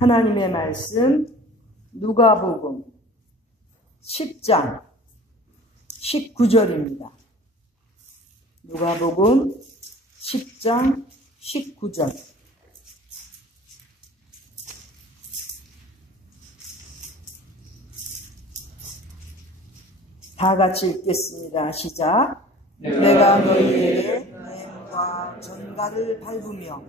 하나님의 말씀 누가복음 10장 19절입니다. 누가복음 10장 19절. 다 같이 읽겠습니다. 시작. 내가 너희에게 뱀과 전갈을 밟으며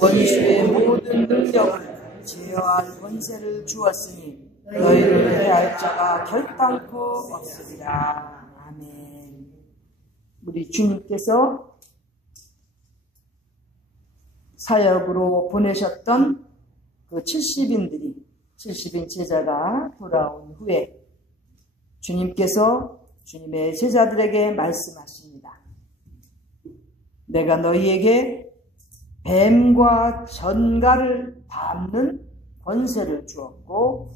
원수의 모든 능력을 제어할 권세를 주었으니 너희를 해할 자가 결단코 없으리라. 아멘. 우리 주님께서 사역으로 보내셨던 그 70인 제자가 돌아온 후에 주님께서 주님의 제자들에게 말씀하십니다. 내가 너희에게 뱀과 전갈을 밟는 권세를 주었고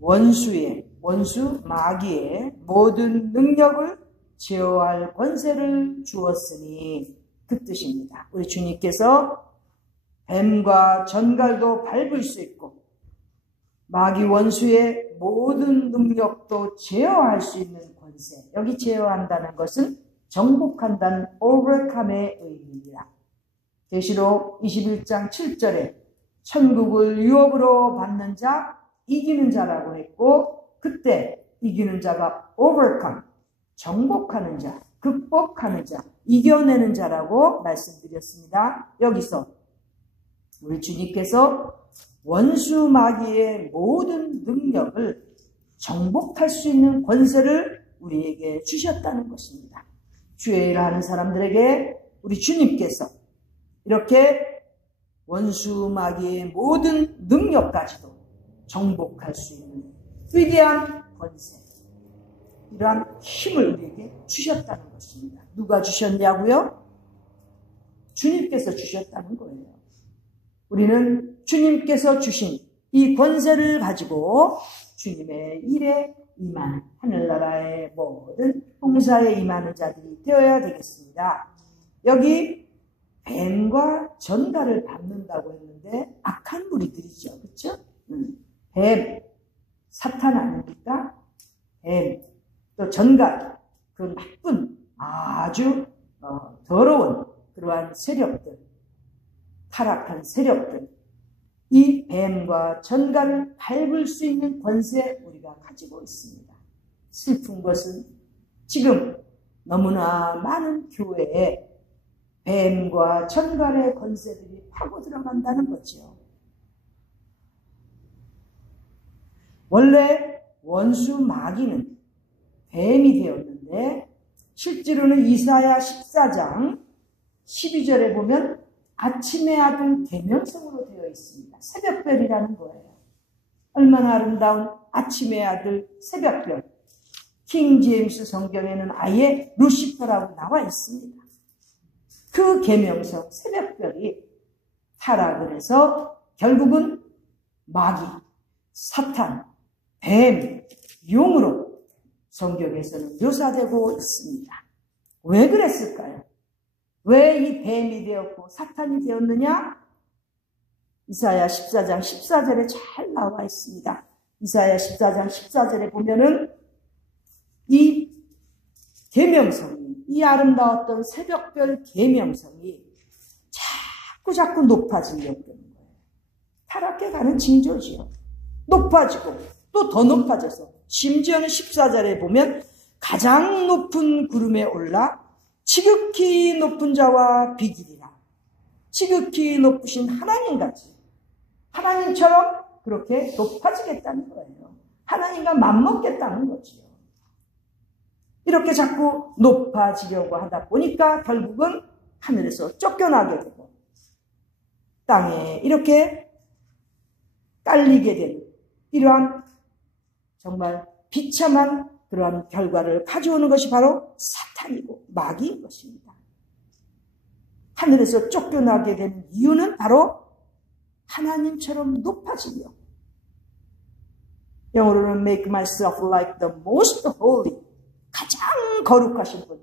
원수 마귀의 모든 능력을 제어할 권세를 주었으니 그 뜻입니다. 우리 주님께서 뱀과 전갈도 밟을 수 있고 마귀 원수의 모든 능력도 제어할 수 있는 권세. 여기 제어한다는 것은 정복한다는 overcome의 의미입니다. 계시록 21장 7절에 천국을 유업으로 받는 자, 이기는 자라고 했고 그때 이기는 자가 overcome, 정복하는 자, 극복하는 자, 이겨내는 자라고 말씀드렸습니다. 여기서 우리 주님께서 원수 마귀의 모든 능력을 정복할 수 있는 권세를 우리에게 주셨다는 것입니다. 주의 일을 하는 사람들에게 우리 주님께서 이렇게 원수 마귀의 모든 능력까지도 정복할 수 있는 위대한 권세, 이러한 힘을 우리에게 주셨다는 것입니다. 누가 주셨냐고요? 주님께서 주셨다는 거예요. 우리는 주님께서 주신 이 권세를 가지고 주님의 일에 임하는, 하늘나라의 모든 봉사에 임하는 자들이 되어야 되겠습니다. 여기 뱀과 전갈을 밟는다고 했는데 악한 무리들이죠. 그렇죠? 뱀, 사탄 아닙니까? 뱀, 또 전갈, 그 나쁜 아주 더러운 그러한 세력들, 타락한 세력들, 이 뱀과 전갈을 밟을 수 있는 권세 우리가 가지고 있습니다. 슬픈 것은 지금 너무나 많은 교회에 뱀과 전갈의 권세들이 파고 들어간다는 거죠. 원래 원수 마귀는 뱀이 되었는데 실제로는 이사야 14장 12절에 보면 아침의 아들 계명성으로 되어 있습니다. 새벽별이라는 거예요. 얼마나 아름다운 아침의 아들 새벽별. 킹 제임스 성경에는 아예 루시퍼라고 나와 있습니다. 그 계명성 새벽별이 타락을 해서 결국은 마귀, 사탄, 뱀, 용으로 성경에서는 묘사되고 있습니다. 왜 그랬을까요? 왜 이 뱀이 되었고 사탄이 되었느냐? 이사야 14장 14절에 잘 나와 있습니다. 이사야 14장 14절에 보면은 이 계명성이, 이 아름다웠던 새벽별 계명성이 자꾸 높아지려고 하는 거예요. 타락해 가는 징조지요. 높아지고 또 더 높아져서 심지어는 14절에 보면 가장 높은 구름에 올라 지극히 높은 자와 비기리라. 지극히 높으신 하나님같이, 하나님처럼 그렇게 높아지겠다는 거예요. 하나님과 맞먹겠다는 거지요. 이렇게 자꾸 높아지려고 하다 보니까 결국은 하늘에서 쫓겨나게 되고 땅에 이렇게 깔리게 되는 이러한 정말 비참한 그러한 결과를 가져오는 것이 바로 사탄이고 마귀인 것입니다. 하늘에서 쫓겨나게 되는 이유는 바로 하나님처럼 높아지려. 영어로는 make myself like the most holy, 가장 거룩하신 분,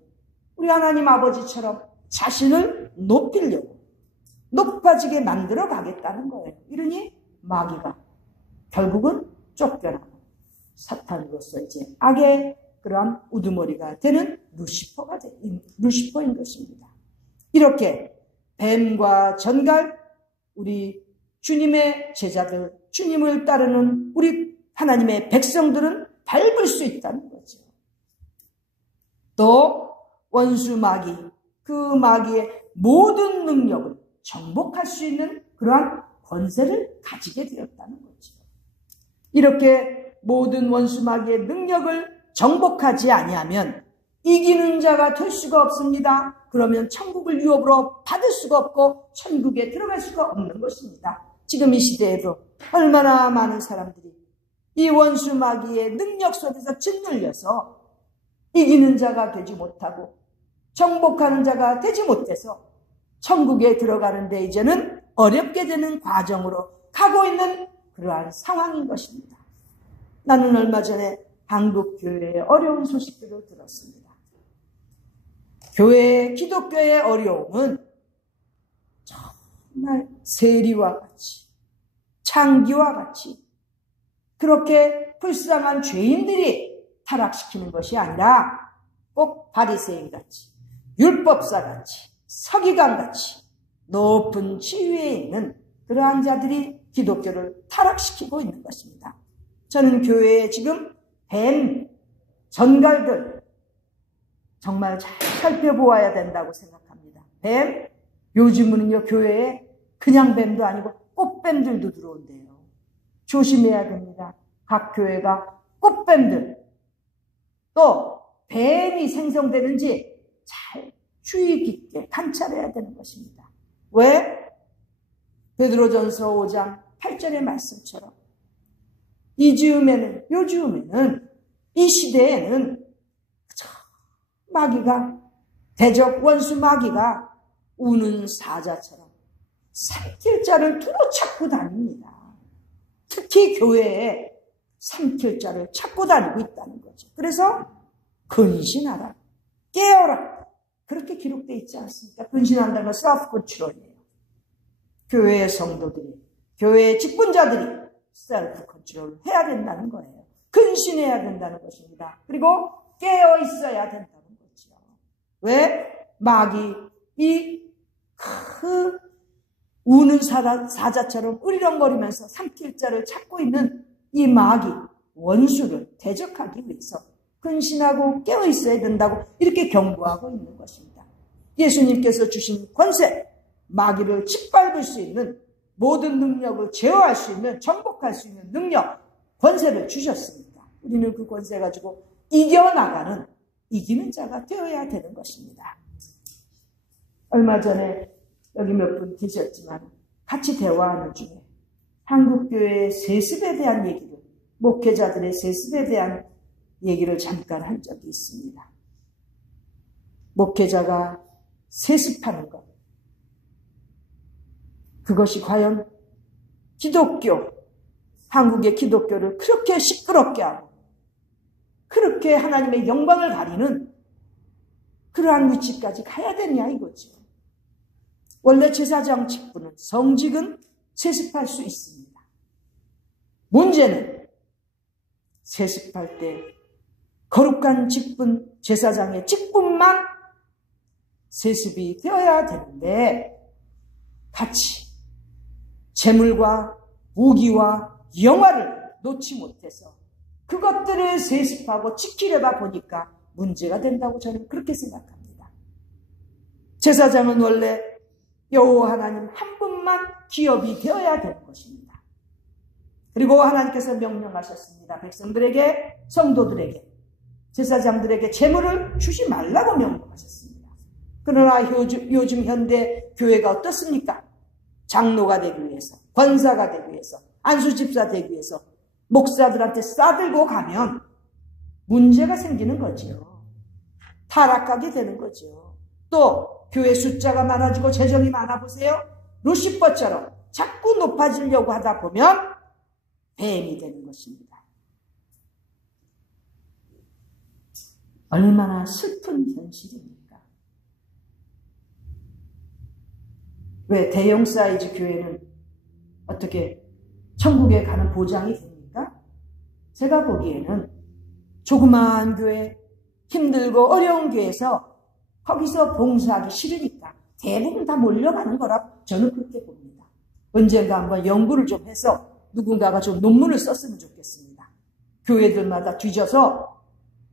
우리 하나님 아버지처럼 자신을 높이려고 높아지게 만들어 가겠다는 거예요. 이러니 마귀가 결국은 쫓겨나고 사탄으로서 이제 악의 그러한 우두머리가 되는 루시퍼인 것입니다. 이렇게 뱀과 전갈, 우리 주님의 제자들, 주님을 따르는 우리 하나님의 백성들은 밟을 수 있다는 거죠. 또 원수 마귀, 그 마귀의 모든 능력을 정복할 수 있는 그러한 권세를 가지게 되었다는 거죠. 이렇게 모든 원수 마귀의 능력을 정복하지 아니하면 이기는 자가 될 수가 없습니다. 그러면 천국을 유업으로 받을 수가 없고 천국에 들어갈 수가 없는 것입니다. 지금 이 시대에도 얼마나 많은 사람들이 이 원수 마귀의 능력 속에서 짓눌려서 이기는 자가 되지 못하고 정복하는 자가 되지 못해서 천국에 들어가는데 이제는 어렵게 되는 과정으로 가고 있는 그러한 상황인 것입니다. 나는 얼마 전에 한국 교회의 어려운 소식들을 들었습니다. 기독교의 어려움은 정말 세리와 같이, 창기와 같이 그렇게 불쌍한 죄인들이 타락시키는 것이 아니라 꼭 바리새인같이, 율법사같이, 서기관같이 높은 지위에 있는 그러한 자들이 기독교를 타락시키고 있는 것입니다. 저는 교회에 지금 뱀, 전갈들 정말 잘 살펴보아야 된다고 생각합니다. 뱀, 요즘은요 교회에 그냥 뱀도 아니고 꽃뱀들도 들어온대요. 조심해야 됩니다. 각 교회가 꽃뱀들, 또 뱀이 생성되는지 잘 주의 깊게 관찰해야 되는 것입니다. 왜? 베드로전서 5장 8절의 말씀처럼 요즘에는 이 시대에는 마귀가, 대적 원수 마귀가 우는 사자처럼 삼킬 자를 두루 찾고 다닙니다. 특히 교회에 삼킬 자를 찾고 다니고 있다는 거죠. 그래서 근신하라, 깨어라, 그렇게 기록되어 있지 않습니까? 근신한다는 건 셀프 컨트롤이에요. 교회의 성도들이, 교회의 직분자들이 셀프 컨트롤을 해야 된다는 거예요. 근신해야 된다는 것입니다. 그리고 깨어 있어야 된다는 거죠. 왜? 마귀, 그 우는 사자처럼 으리렁거리면서 삼킬 자를 찾고 있는 이 마귀, 원수를 대적하기 위해서 근신하고 깨어 있어야 된다고 이렇게 경고하고 있는 것입니다. 예수님께서 주신 권세, 마귀를 짓밟을 수 있는 모든 능력을 제어할 수 있는, 정복할 수 있는 능력, 권세를 주셨습니다. 우리는 그 권세 가지고 이겨나가는, 이기는 자가 되어야 되는 것입니다. 얼마 전에 여기 몇 분 계셨지만 같이 대화하는 중에 한국교회의 세습에 대한 얘기를, 목회자들의 세습에 대한 얘기를 잠깐 한 적이 있습니다. 목회자가 세습하는 것, 그것이 과연 한국의 기독교를 그렇게 시끄럽게 하고 그렇게 하나님의 영광을 가리는 그러한 위치까지 가야 되냐 이거죠. 원래 제사장 직분은, 성직은 세습할 수 있습니다. 문제는 세습할 때 거룩한 직분, 제사장의 직분만 세습이 되어야 되는데 같이 재물과 무기와 영화를 놓지 못해서 그것들을 세습하고 지키려다 보니까 문제가 된다고 저는 그렇게 생각합니다. 제사장은 원래 여호와 하나님 한 분만 기업이 되어야 되는 것입니다. 그리고 하나님께서 명령하셨습니다. 백성들에게, 성도들에게, 제사장들에게 재물을 주지 말라고 명령하셨습니다. 그러나 요즘 현대 교회가 어떻습니까? 장로가 되기 위해서, 권사가 되기 위해서, 안수집사 되기 위해서 목사들한테 싸들고 가면 문제가 생기는 거죠. 타락하게 되는 거죠. 또 교회 숫자가 많아지고 재정이 많아 보세요. 루시퍼처럼 자꾸 높아지려고 하다 보면 뱀이 되는 것입니다. 얼마나 슬픈 현실입니까? 왜 대형 사이즈 교회는 어떻게 천국에 가는 보장이 됩니까? 제가 보기에는 조그마한 교회, 힘들고 어려운 교회에서 거기서 봉사하기 싫으니까 대부분 다 몰려가는 거라 저는 그렇게 봅니다. 언젠가 한번 연구를 좀 해서 누군가가 좀 논문을 썼으면 좋겠습니다. 교회들마다 뒤져서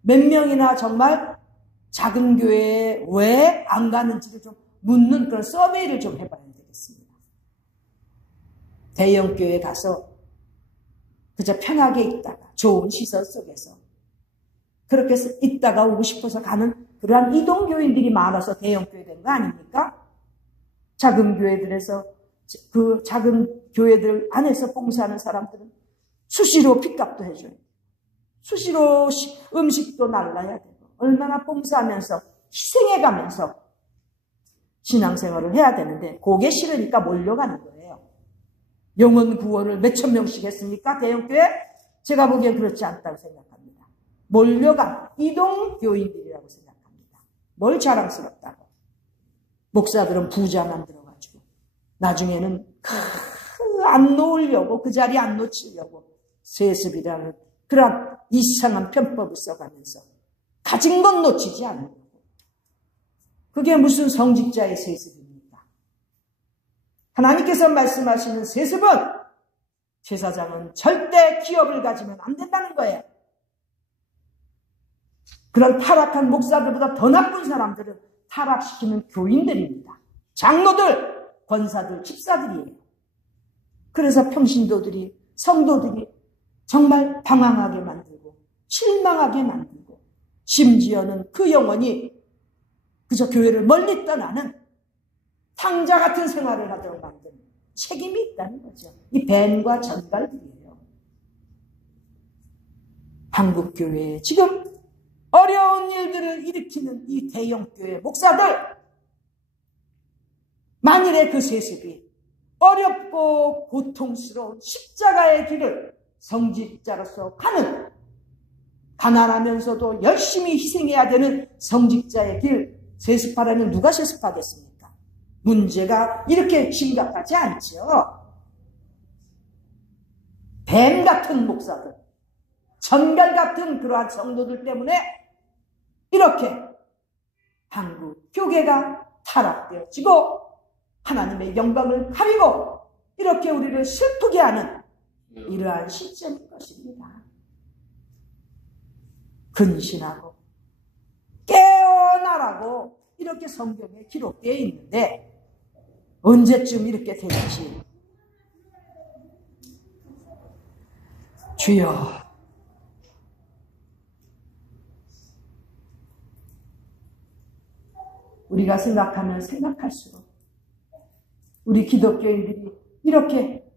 몇 명이나 정말 작은 교회에 왜 안 가는지를 좀 묻는 그런 서베이를 좀 해봐야 되겠습니다. 대형 교회에 가서 그저 편하게 있다가 좋은 시설 속에서 그렇게 있다가 오고 싶어서 가는 그러한 이동교인들이 많아서 대형 교회 된 거 아닙니까? 작은 교회들에서 그 작은 교회들 안에서 봉사하는 사람들은 수시로 핏값도 해줘요. 수시로 음식도 날라야 되고 얼마나 봉사하면서 희생해가면서 신앙생활을 해야 되는데 그게 싫으니까 몰려가는 거예요. 영혼 구원을 몇천 명씩 했습니까? 대형교회? 제가 보기엔 그렇지 않다고 생각합니다. 몰려간 이동교인들이라고 생각합니다. 뭘 자랑스럽다고. 목사들은 부자 만들어가지고 나중에는 안 놓으려고 그 자리에 안 놓치려고 세습이라는 그런 이상한 편법을 써가면서 가진 건 놓치지 않는 거고. 그게 무슨 성직자의 세습입니까? 하나님께서 말씀하시는 세습은 제사장은 절대 기업을 가지면 안 된다는 거예요. 그런 타락한 목사들보다 더 나쁜 사람들은 타락시키는 교인들입니다. 장로들, 권사들, 집사들이에요. 그래서 평신도들이, 성도들이 정말 방황하게 만들고 실망하게 만들고 심지어는 그 영혼이 그저 교회를 멀리 떠나는 탕자 같은 생활을 하도록 만드는 책임이 있다는 거죠. 이 뱀과 전갈들이에요. 한국교회에 지금 어려운 일들을 일으키는 이 대형교회 목사들, 만일에 그 세습이 어렵고 고통스러운 십자가의 길을 성직자로서 가는, 가난하면서도 열심히 희생해야 되는 성직자의 길 세습하라면 누가 세습하겠습니까? 문제가 이렇게 심각하지 않죠. 뱀 같은 목사들, 전갈 같은 그러한 성도들 때문에 이렇게 한국 교계가 타락되어지고 하나님의 영광을 가리고 이렇게 우리를 슬프게 하는 이러한 시점인 것입니다. 근신하고 깨어나라고 이렇게 성경에 기록되어 있는데 언제쯤 이렇게 될지 주여, 우리가 생각하면 생각할수록 우리 기독교인들이 이렇게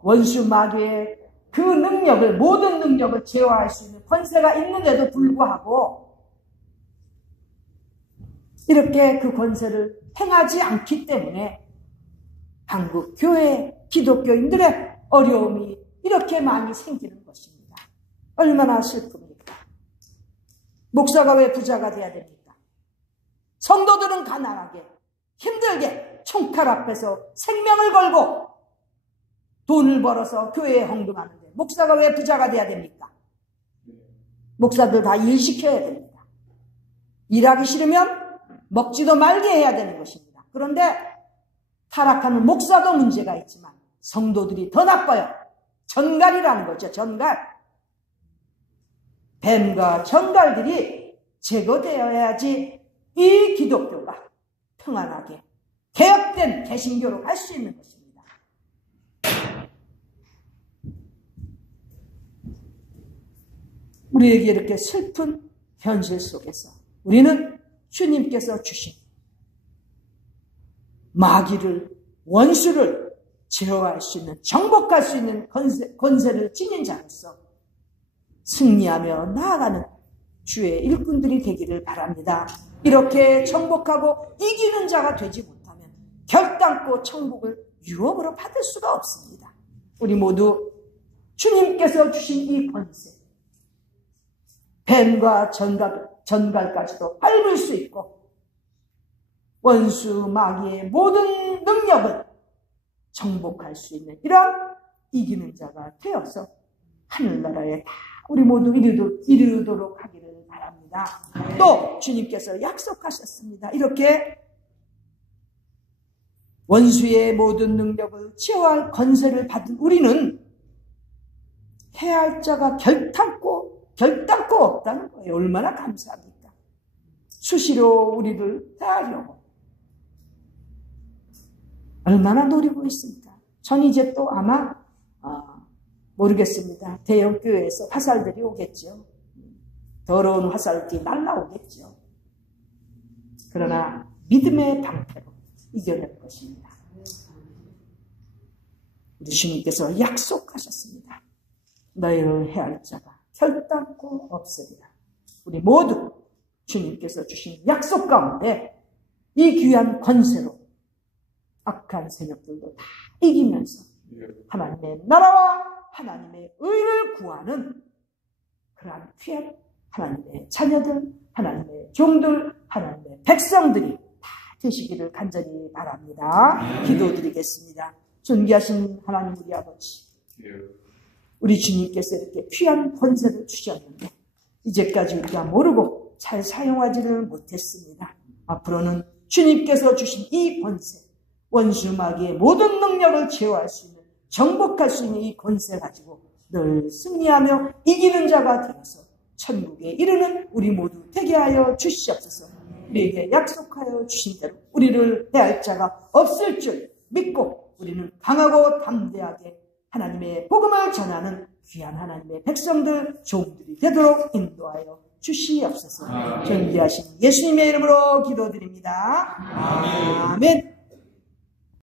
원수 마귀의 그 능력을, 모든 능력을 제어할 수 있는 권세가 있는데도 불구하고 이렇게 그 권세를 행하지 않기 때문에 한국 교회 기독교인들의 어려움이 이렇게 많이 생기는 것입니다. 얼마나 슬픕니까? 목사가 왜 부자가 돼야 됩니까? 성도들은 가난하게 힘들게 총칼 앞에서 생명을 걸고 돈을 벌어서 교회에 헌금하는데 목사가 왜 부자가 돼야 됩니까? 목사들 다 일시켜야 됩니다. 일하기 싫으면 먹지도 말게 해야 되는 것입니다. 그런데 타락하는 목사도 문제가 있지만 성도들이 더 나빠요. 전갈이라는 거죠. 전갈. 뱀과 전갈들이 제거되어야지 이 기독교가 평안하게 개혁된 개신교로 갈 수 있는 것입니다. 우리에게 이렇게 슬픈 현실 속에서 우리는 주님께서 주신 마귀를, 원수를 제어할 수 있는, 정복할 수 있는 권세를 지닌 자로서 승리하며 나아가는 주의 일꾼들이 되기를 바랍니다. 이렇게 정복하고 이기는 자가 되지 못하면 결단코 천국을 유업으로 받을 수가 없습니다. 우리 모두 주님께서 주신 이 권세, 뱀과 전갈까지도 밟을 수 있고 원수 마귀의 모든 능력을 정복할 수 있는 이런 이기는 자가 되어서 하늘나라에 다 우리 모두 이르도록 하기를 바랍니다. 또 주님께서 약속하셨습니다. 이렇게 원수의 모든 능력을 제어할 권세를 받은 우리는 해야 할 자가 결단코 없다는 거예요. 얼마나 감사합니까? 수시로 우리를 대하려고 얼마나 노리고 있습니다. 전 이제 또 아마 모르겠습니다. 대형 교회에서 화살들이 오겠죠. 더러운 화살들이 날라오겠죠. 그러나 믿음의 방패로 이겨낼 것입니다. 우리 주님께서 약속하셨습니다. 너희를 해할 자가 결단코 없으리라. 우리 모두 주님께서 주신 약속 가운데 이 귀한 권세로 악한 세력들도 다 이기면서 하나님의 나라와 하나님의 의를 구하는 그러한 귀한 하나님의 자녀들, 하나님의 종들, 하나님의 백성들이 다 되시기를 간절히 바랍니다. 기도드리겠습니다. 존귀하신 하나님 우리 아버지, 우리 주님께서 이렇게 귀한 권세를 주셨는데 이제까지 우리가 모르고 잘 사용하지를 못했습니다. 앞으로는 주님께서 주신 이 권세, 원수 마귀의 모든 능력을 제어할 수 있는, 정복할 수 있는 이 권세 가지고 늘 승리하며 이기는 자가 되어서 천국에 이르는 우리 모두 되게 하여 주시옵소서. 우리에게 약속하여 주신 대로 우리를 대할 자가 없을 줄 믿고 우리는 강하고 담대하게 하나님의 복음을 전하는 귀한 하나님의 백성들, 종들이 되도록 인도하여 주시옵소서. 존귀하신 예수님의 이름으로 기도드립니다. 아멘.